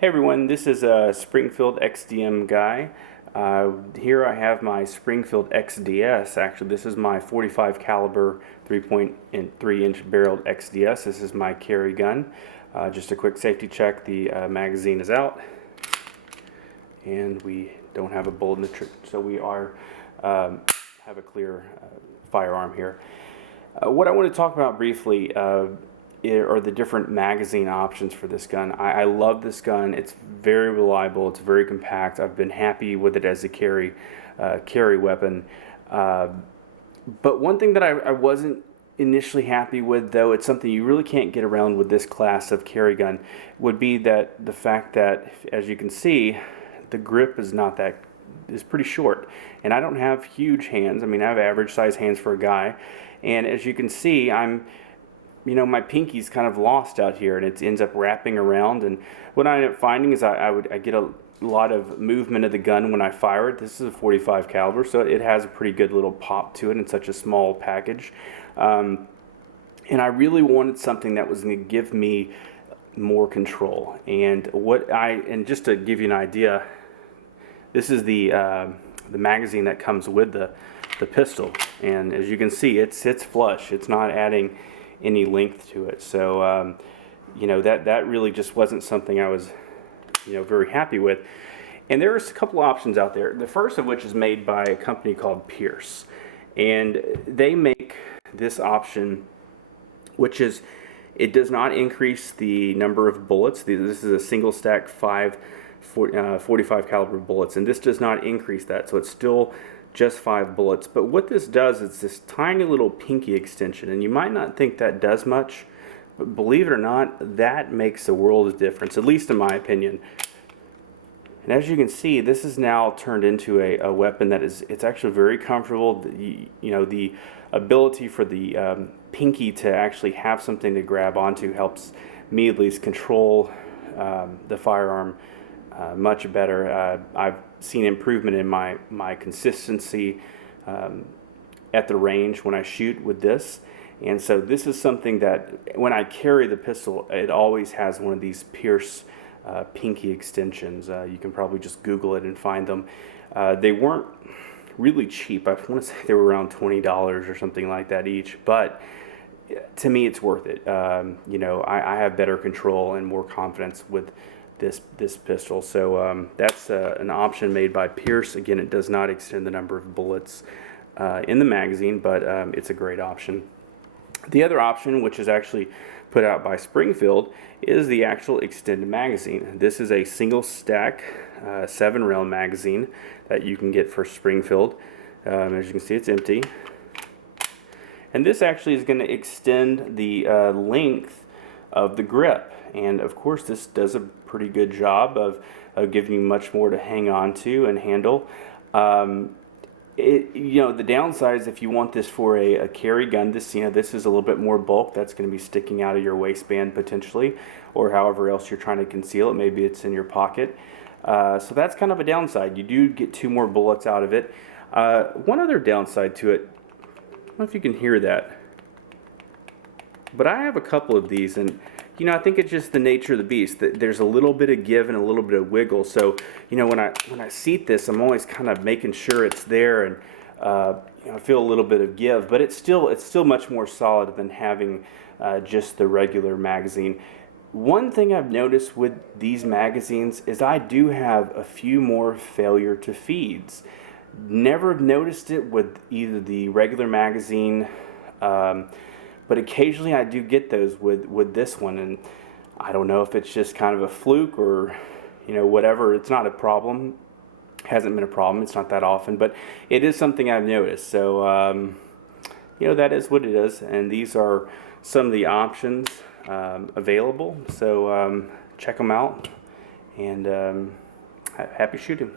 Hey everyone, this is a Springfield XDM guy. Here I have my Springfield XDS. Actually, this is my 45 caliber 3.3 inch barreled XDS. This is my carry gun. Just a quick safety check. The magazine is out, and we don't have a bullet in the trigger, so we are have a clear firearm here. What I want to talk about briefly are the different magazine options for this gun. I love this gun. It's very reliable. It's very compact. I've been happy with it as a carry weapon. But one thing that I wasn't initially happy with, though it's something you really can't get around with this class of carry gun, would be that the fact that, as you can see, the grip is pretty short. And I don't have huge hands. I mean, I have average size hands for a guy. And as you can see, my pinky's kind of lost out here, and it ends up wrapping around. And what I end up finding is I get a lot of movement of the gun when I fire it. This is a 45 caliber, so it has a pretty good little pop to it in such a small package. And I really wanted something that was going to give me more control. And just to give you an idea, this is the magazine that comes with the pistol, and as you can see, it sits flush. It's not adding any length to it. So that really just wasn't something I was very happy with. And there's a couple options out there. The first of which is made by a company called Pierce, and they make this option, which is, it does not increase the number of bullets. This is a single stack 45 caliber bullets, and this does not increase that, so it's still just 5 bullets. But what this does is this tiny little pinky extension, and you might not think that does much, but believe it or not, that makes a world of difference, at least in my opinion. And as you can see, this is now turned into a weapon that it's actually very comfortable. The ability for the pinky to actually have something to grab onto helps me at least control the firearm much better. I've seen improvement in my consistency at the range when I shoot with this. And so this is something that when I carry the pistol, it always has one of these Pierce pinky extensions. You can probably just Google it and find them. They weren't really cheap. I want to say they were around $20 or something like that each, but to me it's worth it. I have better control and more confidence with this pistol. So that's an option made by Pierce. Again, it does not extend the number of bullets in the magazine, but it's a great option. The other option, which is actually put out by Springfield, is the actual extended magazine. This is a single stack 7-round magazine that you can get for Springfield. As you can see, it's empty. And this actually is going to extend the length of the grip. And of course, this does a pretty good job of giving you much more to hang on to and handle. The downside is if you want this for a carry gun, this is a little bit more bulk that's going to be sticking out of your waistband potentially, or however else you're trying to conceal it. Maybe it's in your pocket. So that's kind of a downside. You do get 2 more bullets out of it. One other downside to it, I don't know if you can hear that, but I have a couple of these, and I think it's just the nature of the beast that there's a little bit of give and a little bit of wiggle. So when I seat this, I'm always kind of making sure it's there, and I feel a little bit of give, but it's still much more solid than having just the regular magazine. One thing I've noticed with these magazines is I do have a few more failure to feeds. Never noticed it with either the regular magazine, but occasionally I do get those with this one, and I don't know if it's just kind of a fluke or whatever. It's not a problem. Hasn't been a problem. It's not that often, but it is something I've noticed. So that is what it is, and these are some of the options available. So check them out, and happy shooting.